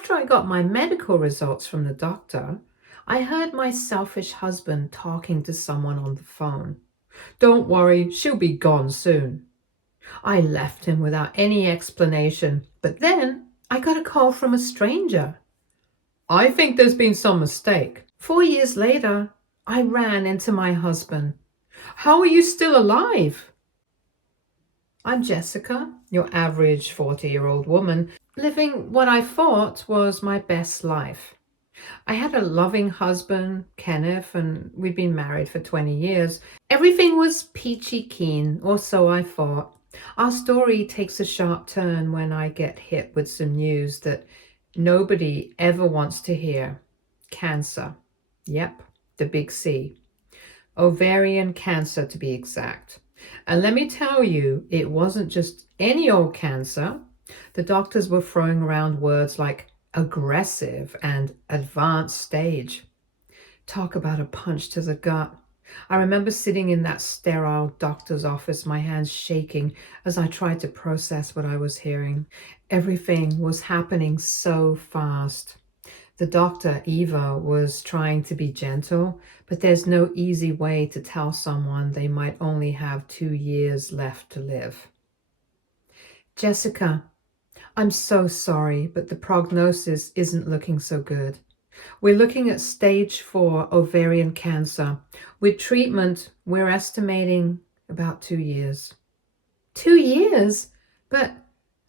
After I got my medical results from the doctor, I heard my selfish husband talking to someone on the phone. "Don't worry, she'll be gone soon." I left him without any explanation, but then I got a call from a stranger. "I think there's been some mistake." 4 years later, I ran into my husband. "How are you still alive?" I'm Jessica, your average 40-year-old woman, living what I thought was my best life. I had a loving husband, Kenneth, and we'd been married for 20 years. Everything was peachy keen, or so I thought. Our story takes a sharp turn when I get hit with some news that nobody ever wants to hear. Cancer. Yep, the big C. Ovarian cancer, to be exact. And let me tell you, it wasn't just any old cancer. The doctors were throwing around words like aggressive and advanced stage. Talk about a punch to the gut. I remember sitting in that sterile doctor's office, my hands shaking as I tried to process what I was hearing. Everything was happening so fast. The doctor, Eva, was trying to be gentle, but there's no easy way to tell someone they might only have 2 years left to live. "Jessica, I'm so sorry, but the prognosis isn't looking so good. We're looking at stage 4 ovarian cancer. With treatment, we're estimating about 2 years. 2 years? But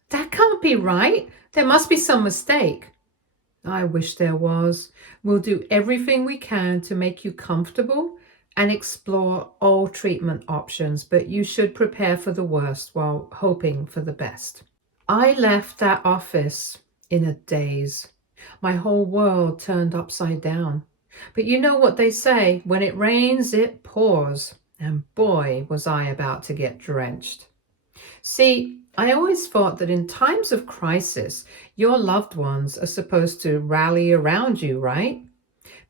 that can't be right. There must be some mistake." "I wish there was. We'll do everything we can to make you comfortable and explore all treatment options, but you should prepare for the worst while hoping for the best." I left that office in a daze. My whole world turned upside down. But you know what they say, when it rains, it pours. And boy, was I about to get drenched. See, I always thought that in times of crisis, your loved ones are supposed to rally around you, right?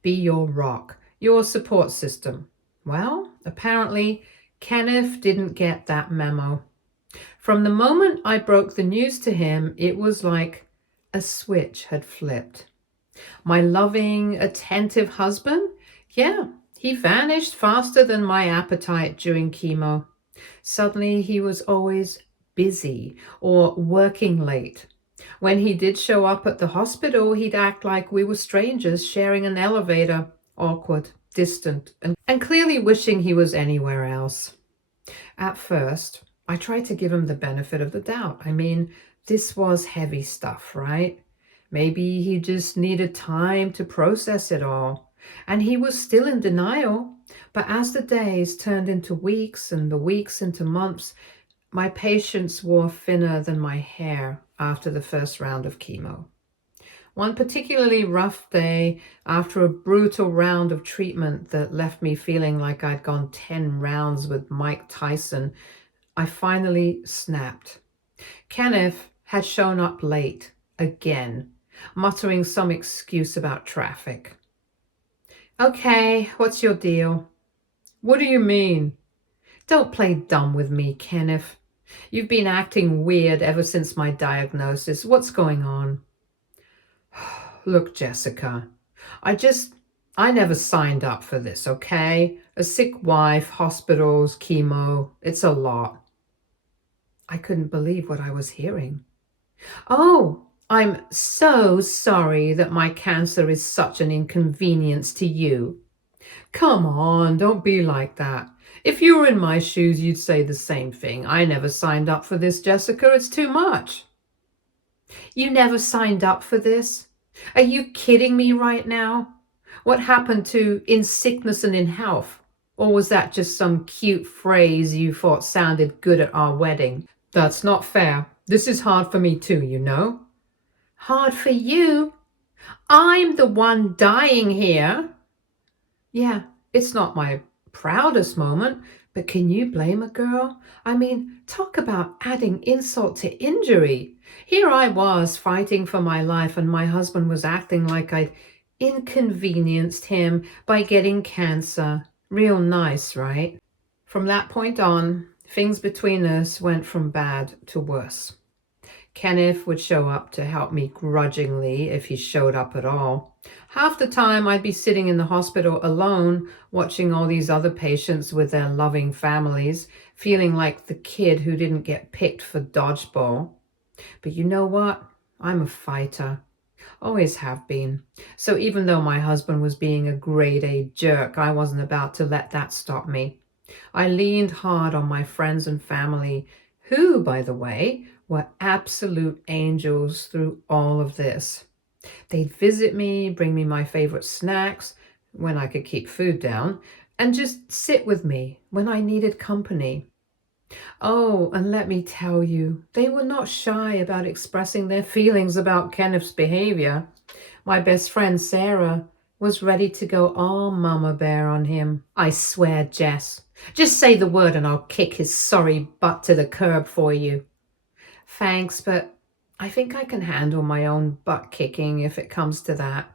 Be your rock, your support system. Well, apparently, Kenneth didn't get that memo. From the moment I broke the news to him, it was like a switch had flipped. My loving, attentive husband, yeah, he vanished faster than my appetite during chemo. Suddenly, he was always busy or working late. When he did show up at the hospital, he'd act like we were strangers sharing an elevator, awkward, distant, and clearly wishing he was anywhere else. At first, I tried to give him the benefit of the doubt. I mean, this was heavy stuff, right? Maybe he just needed time to process it all. And he was still in denial. But as the days turned into weeks and the weeks into months, my patience wore thinner than my hair after the first round of chemo. One particularly rough day, after a brutal round of treatment that left me feeling like I'd gone 10 rounds with Mike Tyson, I finally snapped. Kenneth had shown up late, again, muttering some excuse about traffic. "Okay, what's your deal?" "What do you mean?" "Don't play dumb with me, Kenneth. You've been acting weird ever since my diagnosis. What's going on?" "Look, Jessica, I never signed up for this, okay? A sick wife, hospitals, chemo, it's a lot." I couldn't believe what I was hearing. "Oh, I'm so sorry that my cancer is such an inconvenience to you." "Come on, don't be like that. If you were in my shoes, you'd say the same thing. I never signed up for this, Jessica. It's too much." "You never signed up for this? Are you kidding me right now? What happened to in sickness and in health? Or was that just some cute phrase you thought sounded good at our wedding?" "That's not fair. This is hard for me too, you know." "Hard for you? I'm the one dying here." "Yeah, it's not my proudest moment, but can you blame a girl? I mean, talk about adding insult to injury. Here I was fighting for my life, and my husband was acting like I'd inconvenienced him by getting cancer. Real nice, right?" From that point on, things between us went from bad to worse. Kenneth would show up to help me grudgingly if he showed up at all. Half the time I'd be sitting in the hospital alone, watching all these other patients with their loving families, feeling like the kid who didn't get picked for dodgeball. But you know what? I'm a fighter. Always have been. So even though my husband was being a grade A jerk, I wasn't about to let that stop me. I leaned hard on my friends and family, who, by the way, were absolute angels through all of this. They'd visit me, bring me my favorite snacks when I could keep food down, and just sit with me when I needed company. Oh, and let me tell you, they were not shy about expressing their feelings about Kenneth's behavior. My best friend Sarah was ready to go all mama bear on him. I swear, Jess, just say the word and I'll kick his sorry butt to the curb for you. Thanks, but I think I can handle my own butt kicking if it comes to that.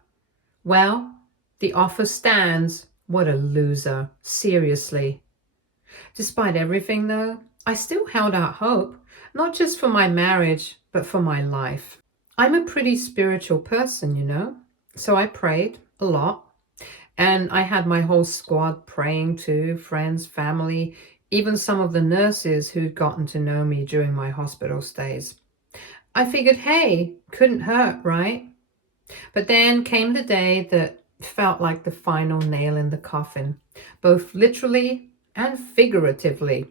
Well, the offer stands. What a loser. Seriously. Despite everything, though, I still held out hope, not just for my marriage, but for my life. I'm a pretty spiritual person, you know, so I prayed a lot. And I had my whole squad praying too, friends, family, even some of the nurses who'd gotten to know me during my hospital stays. I figured, hey, couldn't hurt, right? But then came the day that felt like the final nail in the coffin, both literally and figuratively.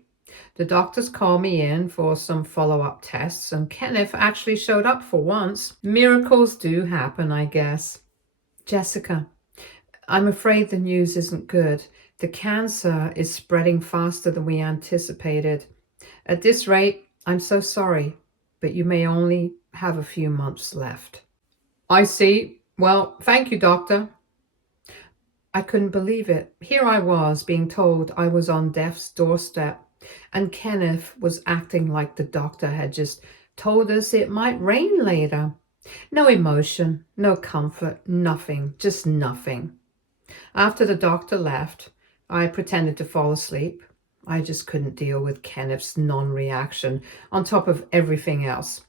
The doctors called me in for some follow-up tests, and Kenneth actually showed up for once. Miracles do happen, I guess. Jessica, I'm afraid the news isn't good. The cancer is spreading faster than we anticipated. At this rate, I'm so sorry, but you may only have a few months left. I see. Well, thank you, doctor. I couldn't believe it. Here I was being told I was on death's doorstep, and Kenneth was acting like the doctor had just told us it might rain later. No emotion, no comfort, nothing, just nothing. After the doctor left, I pretended to fall asleep. I just couldn't deal with Kenneth's non-reaction on top of everything else.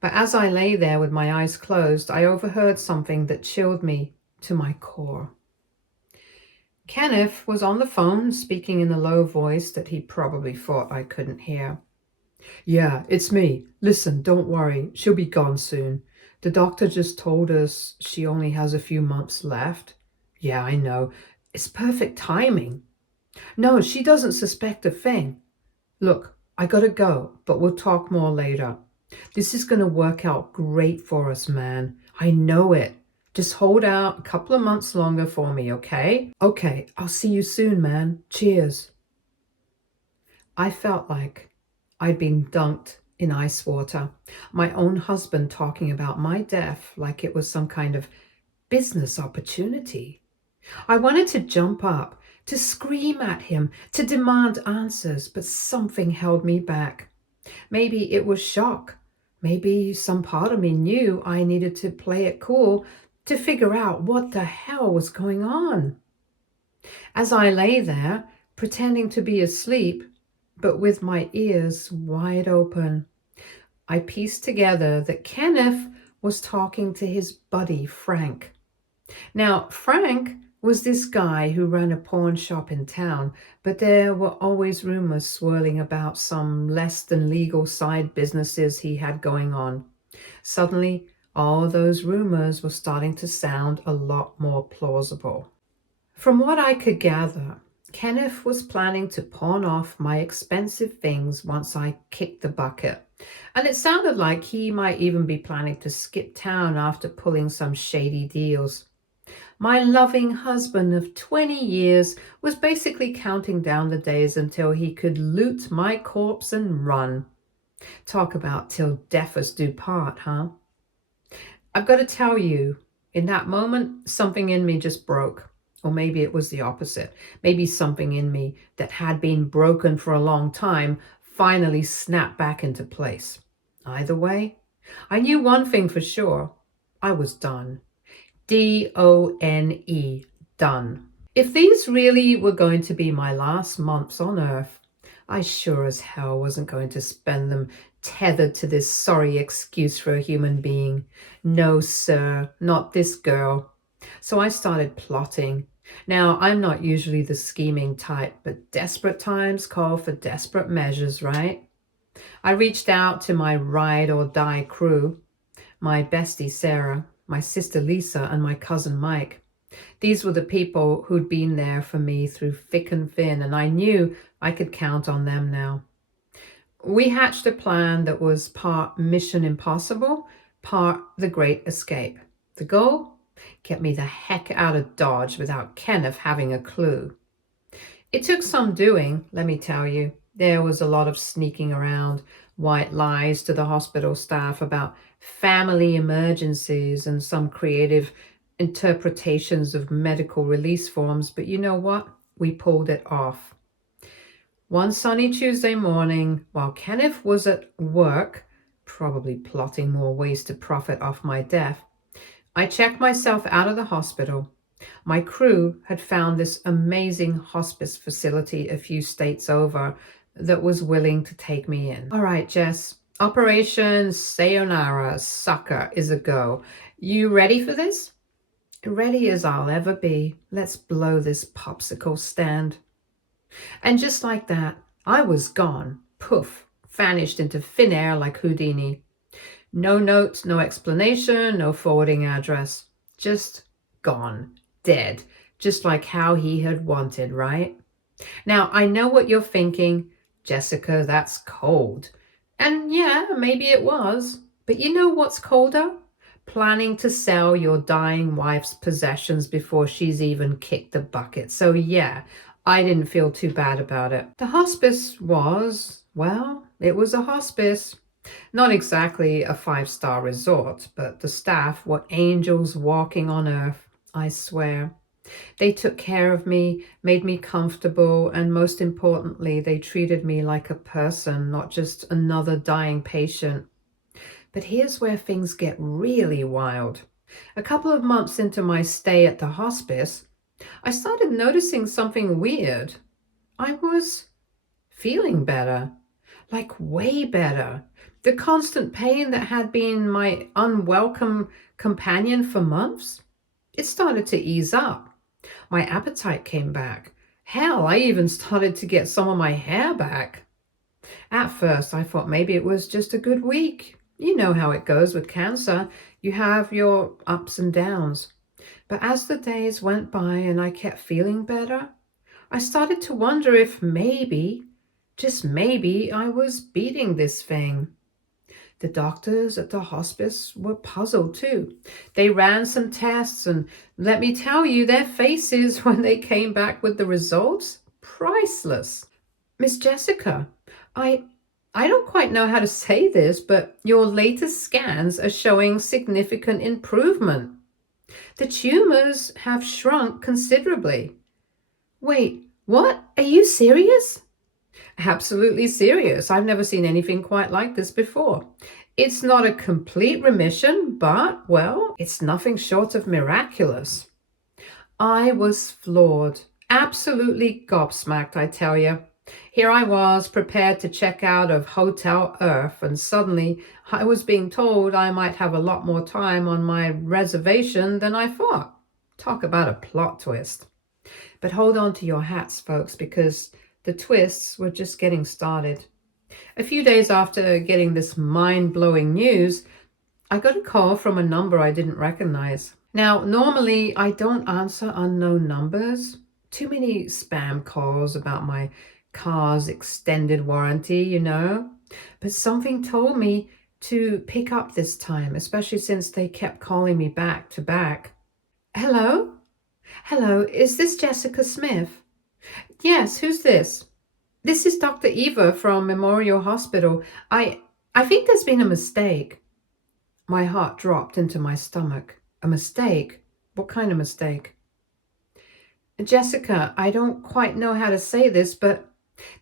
But as I lay there with my eyes closed, I overheard something that chilled me to my core. Kenneth was on the phone, speaking in a low voice that he probably thought I couldn't hear. Yeah, it's me. Listen, don't worry. She'll be gone soon. The doctor just told us she only has a few months left. Yeah, I know. It's perfect timing. No, she doesn't suspect a thing. Look, I gotta go, but we'll talk more later. This is gonna work out great for us, man. I know it. Just hold out a couple of months longer for me, okay? Okay, I'll see you soon, man. Cheers. I felt like I'd been dunked in ice water. My own husband talking about my death like it was some kind of business opportunity. I wanted to jump up, to scream at him, to demand answers, but something held me back. Maybe it was shock. Maybe some part of me knew I needed to play it cool to figure out what the hell was going on. As I lay there, pretending to be asleep, but with my ears wide open, I pieced together that Kenneth was talking to his buddy, Frank. Now, Frank was this guy who ran a pawn shop in town, but there were always rumors swirling about some less than legal side businesses he had going on. Suddenly, all those rumors were starting to sound a lot more plausible. From what I could gather, Kenneth was planning to pawn off my expensive things once I kicked the bucket. And it sounded like he might even be planning to skip town after pulling some shady deals. My loving husband of 20 years was basically counting down the days until he could loot my corpse and run. Talk about till death us do part, huh? I've got to tell you, in that moment, something in me just broke. Or maybe it was the opposite. Maybe something in me that had been broken for a long time finally snapped back into place. Either way, I knew one thing for sure. I was done. D-O-N-E, done. If these really were going to be my last months on earth, I sure as hell wasn't going to spend them tethered to this sorry excuse for a human being. No, sir, not this girl. So I started plotting. Now, I'm not usually the scheming type, but desperate times call for desperate measures, right? I reached out to my ride or die crew, my bestie Sarah, my sister Lisa, and my cousin Mike. These were the people who'd been there for me through thick and thin, and I knew I could count on them now. We hatched a plan that was part Mission Impossible, part The Great Escape. The goal? Get me the heck out of Dodge without Kenneth having a clue. It took some doing, let me tell you. There was a lot of sneaking around, white lies to the hospital staff about family emergencies and some creative interpretations of medical release forms, but you know what? We pulled it off. One sunny Tuesday morning, while Kenneth was at work, probably plotting more ways to profit off my death, I checked myself out of the hospital. My crew had found this amazing hospice facility a few states over that was willing to take me in. All right, Jess, Operation Sayonara Sucker is a go. You ready for this? Ready as I'll ever be. Let's blow this popsicle stand. And just like that, I was gone. Poof, vanished into thin air like Houdini. No note, no explanation, no forwarding address. Just gone. Dead. Just like how he had wanted, right? Now, I know what you're thinking. Jessica, that's cold. And yeah, maybe it was. But you know what's colder? Planning to sell your dying wife's possessions before she's even kicked the bucket. So yeah, I didn't feel too bad about it. The hospice was, well, it was a hospice. Not exactly a 5-star resort, but the staff were angels walking on earth, I swear. They took care of me, made me comfortable, and most importantly, they treated me like a person, not just another dying patient. But here's where things get really wild. A couple of months into my stay at the hospice, I started noticing something weird. I was feeling better, like way better. The constant pain that had been my unwelcome companion for months, it started to ease up. My appetite came back. Hell, I even started to get some of my hair back. At first, I thought maybe it was just a good week. You know how it goes with cancer. You have your ups and downs. But as the days went by and I kept feeling better, I started to wonder if maybe, just maybe, I was beating this thing. The doctors at the hospice were puzzled too. They ran some tests, and let me tell you, their faces when they came back with the results, priceless. Miss Jessica, I don't quite know how to say this, but your latest scans are showing significant improvement. The tumors have shrunk considerably. Wait, what? Are you serious? Absolutely serious. I've never seen anything quite like this before. It's not a complete remission, but, well, it's nothing short of miraculous. I was floored, absolutely gobsmacked, I tell you. Here I was, prepared to check out of Hotel Earth, and suddenly I was being told I might have a lot more time on my reservation than I thought. Talk about a plot twist. But hold on to your hats, folks, because the twists were just getting started. A few days after getting this mind-blowing news, I got a call from a number I didn't recognize. Now, normally I don't answer unknown numbers. Too many spam calls about my car's extended warranty, you know. But something told me to pick up this time, especially since they kept calling me back to back. Hello? Hello, is this Jessica Smith? Yes, who's this? This is Dr. Eva from Memorial Hospital. I think there's been a mistake. My heart dropped into my stomach. A mistake? What kind of mistake? Jessica, I don't quite know how to say this, but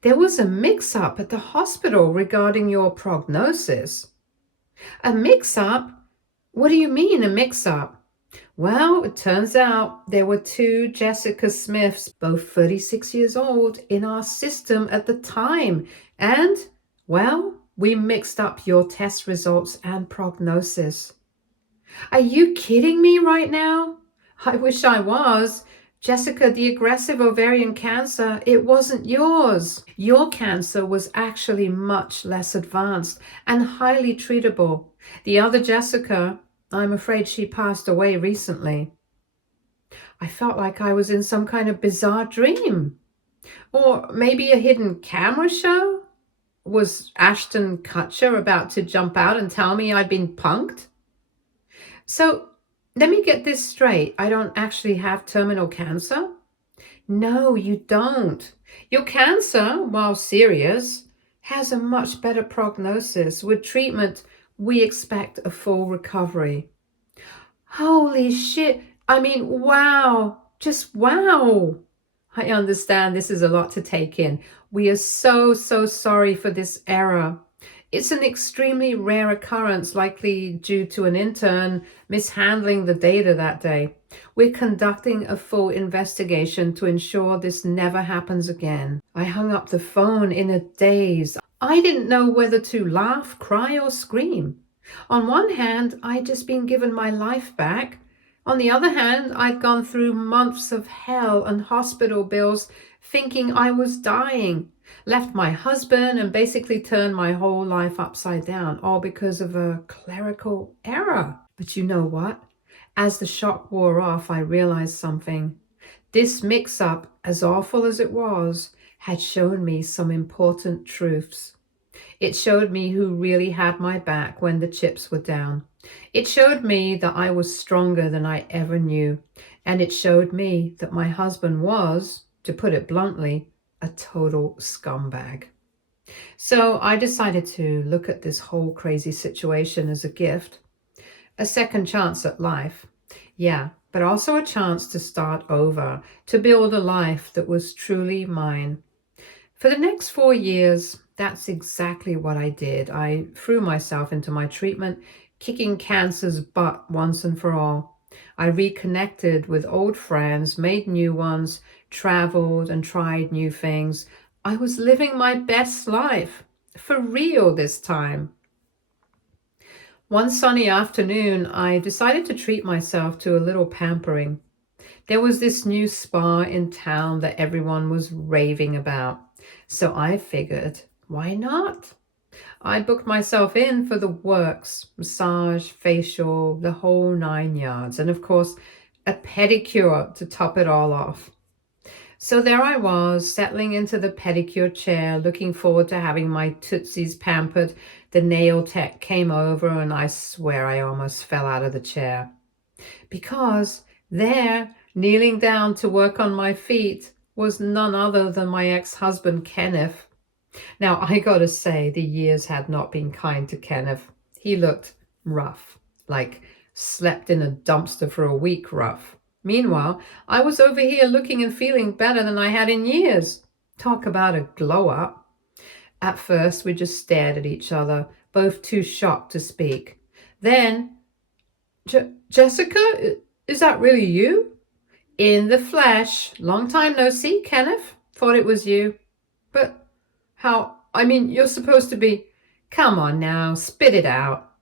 there was a mix-up at the hospital regarding your prognosis. A mix-up? What do you mean, a mix-up? Well, it turns out there were two Jessica Smiths, both 36 years old, in our system at the time. And, well, We mixed up your test results and prognosis. Are you kidding me right now? I wish I was. Jessica, the aggressive ovarian cancer, it wasn't yours. Your cancer was actually much less advanced and highly treatable. The other Jessica, I'm afraid she passed away recently. I felt like I was in some kind of bizarre dream. Or maybe a hidden camera show? Was Ashton Kutcher about to jump out and tell me I'd been punked? So let me get this straight. I don't actually have terminal cancer? No, you don't. Your cancer, while serious, has a much better prognosis. With treatment, we expect a full recovery. Holy shit. I mean, wow. Just wow. I understand this is a lot to take in. We are so sorry for this error. It's an extremely rare occurrence, likely due to an intern mishandling the data that day. We're conducting a full investigation to ensure this never happens again. I hung up the phone in a daze. I didn't know whether to laugh, cry, or scream. On one hand, I'd just been given my life back. On the other hand, I'd gone through months of hell and hospital bills thinking I was dying. Left my husband and basically turned my whole life upside down, all because of a clerical error. But you know what? As the shock wore off, I realized something. This mix-up, as awful as it was, had shown me some important truths. It showed me who really had my back when the chips were down. It showed me that I was stronger than I ever knew. And it showed me that my husband was, to put it bluntly, a total scumbag. So I decided to look at this whole crazy situation as a gift, a second chance at life. Yeah, but also a chance to start over, to build a life that was truly mine. For the next 4 years, that's exactly what I did. I threw myself into my treatment, kicking cancer's butt once and for all. I reconnected with old friends, made new ones, traveled and tried new things. I was living my best life, for real this time. One sunny afternoon, I decided to treat myself to a little pampering. There was this new spa in town that everyone was raving about. So I figured, why not? I booked myself in for the works, massage, facial, the whole 9 yards, and of course, a pedicure to top it all off. So there I was, settling into the pedicure chair, looking forward to having my tootsies pampered. The nail tech came over, and I swear I almost fell out of the chair. Because there, kneeling down to work on my feet, was none other than my ex-husband, Kenneth. Now, I gotta say, the years had not been kind to Kenneth. He looked rough, like slept in a dumpster for a week rough. Meanwhile, I was over here looking and feeling better than I had in years. Talk about a glow up. At first, we just stared at each other, both too shocked to speak. Then, Jessica, is that really you? In the flesh. Long time no see, Kenneth. Thought it was you. But how? I mean, you're supposed to be... Come on now, spit it out.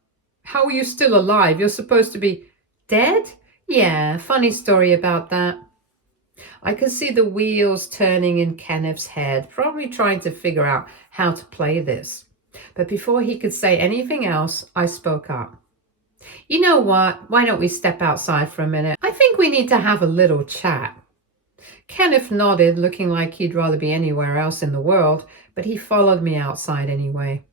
How are you still alive? You're supposed to be dead? Yeah, funny story about that. I could see the wheels turning in Kenneth's head, probably trying to figure out how to play this. But before he could say anything else, I spoke up. You know what? Why don't we step outside for a minute? I think we need to have a little chat. Kenneth nodded, looking like he'd rather be anywhere else in the world, but he followed me outside anyway.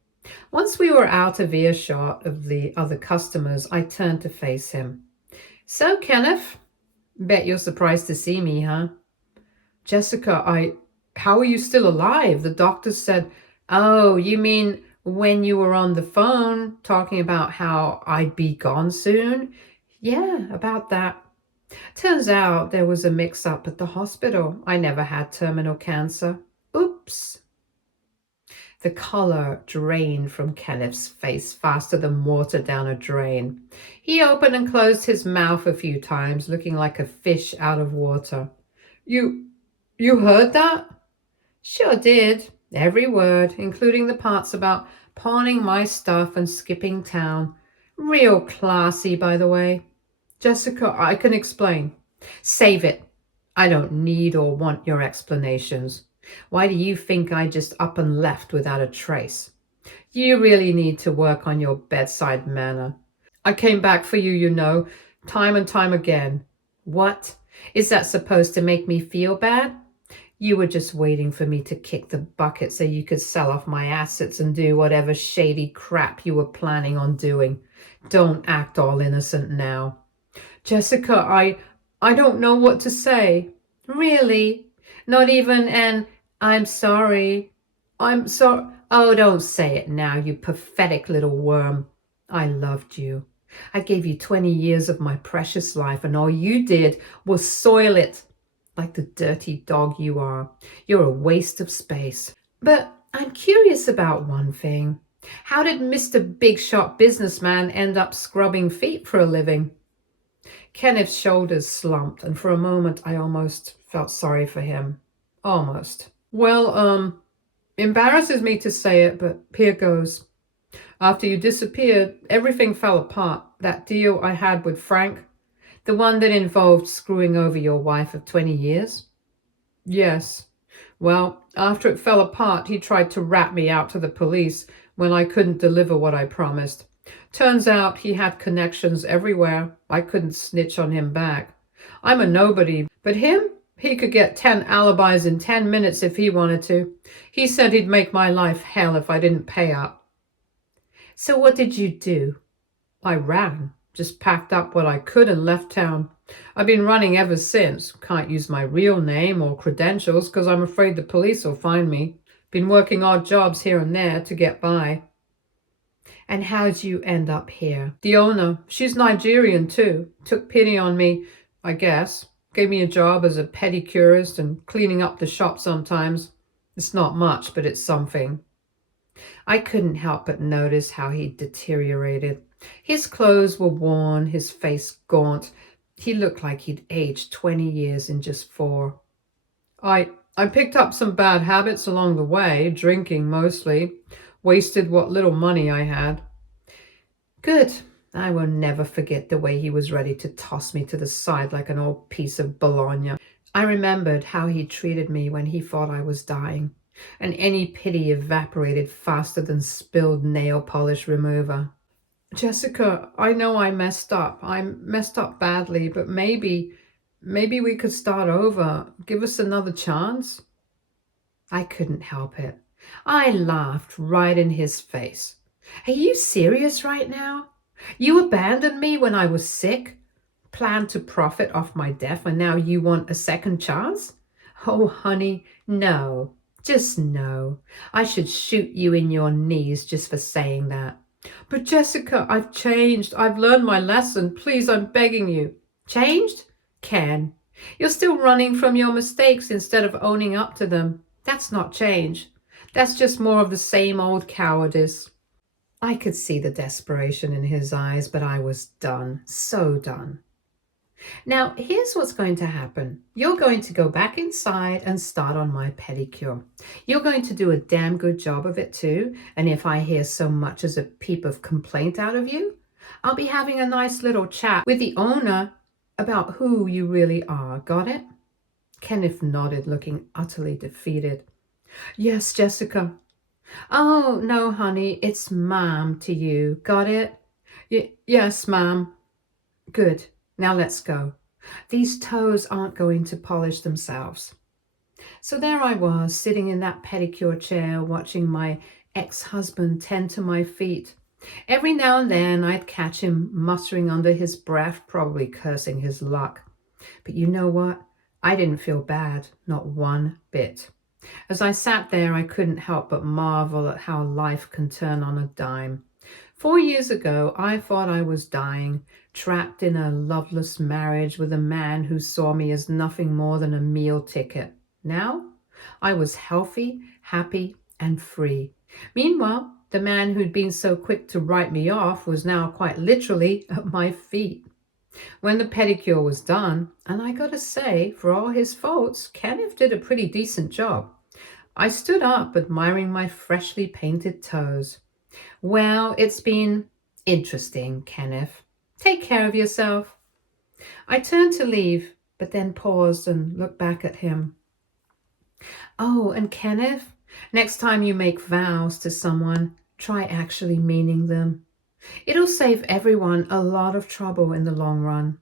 Once we were out of earshot of the other customers, I turned to face him. So, Kenneth, bet you're surprised to see me, huh? Jessica, how are you still alive? The doctor said, oh, you mean when you were on the phone talking about how I'd be gone soon? Yeah, about that. Turns out there was a mix-up at the hospital. I never had terminal cancer. Oops. The color drained from Kenneth's face faster than water down a drain. He opened and closed his mouth a few times, looking like a fish out of water. You heard that? Sure did. Every word, including the parts about pawning my stuff and skipping town. Real classy, by the way. Jessica, I can explain. Save it. I don't need or want your explanations. Why do you think I just up and left without a trace? You really need to work on your bedside manner. I came back for you, you know, time and time again. What? Is that supposed to make me feel bad? You were just waiting for me to kick the bucket so you could sell off my assets and do whatever shady crap you were planning on doing. Don't act all innocent now. Jessica, I don't know what to say. Really? Not even an I'm sorry. I'm sorry. Oh, don't say it now, you pathetic little worm. I loved you. I gave you 20 years of my precious life, and all you did was soil it like the dirty dog you are. You're a waste of space. But I'm curious about one thing. How did Mr. Big Shot businessman end up scrubbing feet for a living? Kenneth's shoulders slumped, and for a moment I almost felt sorry for him. Almost. Well, embarrasses me to say it, but here goes. After you disappeared, everything fell apart. That deal I had with Frank, the one that involved screwing over your wife of 20 years? Yes. Well, after it fell apart, he tried to rat me out to the police when I couldn't deliver what I promised. Turns out he had connections everywhere. I couldn't snitch on him back. I'm a nobody, but him? He could get 10 alibis in 10 minutes if he wanted to. He said he'd make my life hell if I didn't pay up. So what did you do? I ran. Just packed up what I could and left town. I've been running ever since. Can't use my real name or credentials because I'm afraid the police will find me. Been working odd jobs here and there to get by. And how'd you end up here? The owner, she's Nigerian too, took pity on me, I guess. Gave me a job as a pedicurist and cleaning up the shop sometimes. It's not much, but it's something. I couldn't help but notice how he'd deteriorated. His clothes were worn, his face gaunt. He looked like he'd aged 20 years in just 4. I picked up some bad habits along the way, drinking mostly. Wasted what little money I had. Good. I will never forget the way he was ready to toss me to the side like an old piece of bologna. I remembered how he treated me when he thought I was dying, and any pity evaporated faster than spilled nail polish remover. Jessica, I know I messed up. I messed up badly, but maybe we could start over. Give us another chance. I couldn't help it. I laughed right in his face. Are you serious right now? You abandoned me when I was sick, planned to profit off my death, and now you want a second chance? Oh, honey, no. Just no. I should shoot you in your knees just for saying that. But Jessica, I've changed. I've learned my lesson. Please, I'm begging you. Changed? Ken, you're still running from your mistakes instead of owning up to them. That's not change. That's just more of the same old cowardice. I could see the desperation in his eyes, but I was done. So done. Now, here's what's going to happen. You're going to go back inside and start on my pedicure. You're going to do a damn good job of it too, and if I hear so much as a peep of complaint out of you, I'll be having a nice little chat with the owner about who you really are. Got it? Kenneth nodded, looking utterly defeated. Yes, Jessica. Oh, no, honey, it's ma'am to you. Got it? Yes, ma'am. Good. Now let's go. These toes aren't going to polish themselves. So there I was, sitting in that pedicure chair, watching my ex-husband tend to my feet. Every now and then I'd catch him muttering under his breath, probably cursing his luck. But you know what? I didn't feel bad, not one bit. As I sat there, I couldn't help but marvel at how life can turn on a dime. 4 years ago, I thought I was dying, trapped in a loveless marriage with a man who saw me as nothing more than a meal ticket. Now, I was healthy, happy, and free. Meanwhile, the man who'd been so quick to write me off was now quite literally at my feet. When the pedicure was done, and I gotta say, for all his faults, Kenneth did a pretty decent job. I stood up, admiring my freshly painted toes. Well, it's been interesting, Kenneth. Take care of yourself. I turned to leave, but then paused and looked back at him. Oh, and Kenneth, next time you make vows to someone, try actually meaning them. It'll save everyone a lot of trouble in the long run.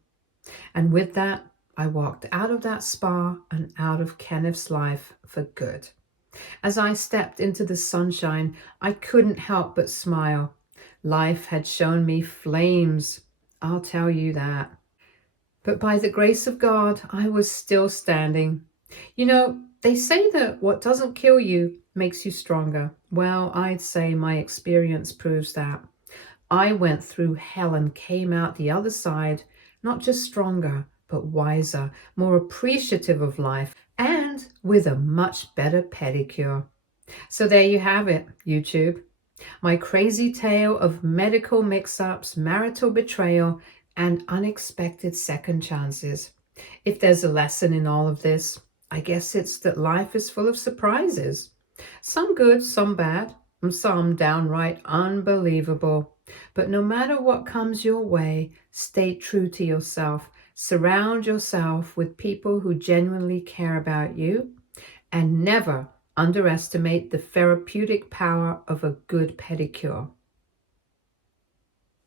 And with that, I walked out of that spa and out of Kenneth's life for good. As I stepped into the sunshine, I couldn't help but smile. Life had shown me flames, I'll tell you that. But by the grace of God, I was still standing. You know, they say that what doesn't kill you makes you stronger. Well, I'd say my experience proves that. I went through hell and came out the other side, not just stronger, but wiser, more appreciative of life, and with a much better pedicure. So there you have it, YouTube. My crazy tale of medical mix-ups, marital betrayal, and unexpected second chances. If there's a lesson in all of this, I guess it's that life is full of surprises. Some good, some bad, and some downright unbelievable. But no matter what comes your way, stay true to yourself. Surround yourself with people who genuinely care about you, and never underestimate the therapeutic power of a good pedicure.